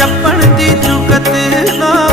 जपण जी चुकत ना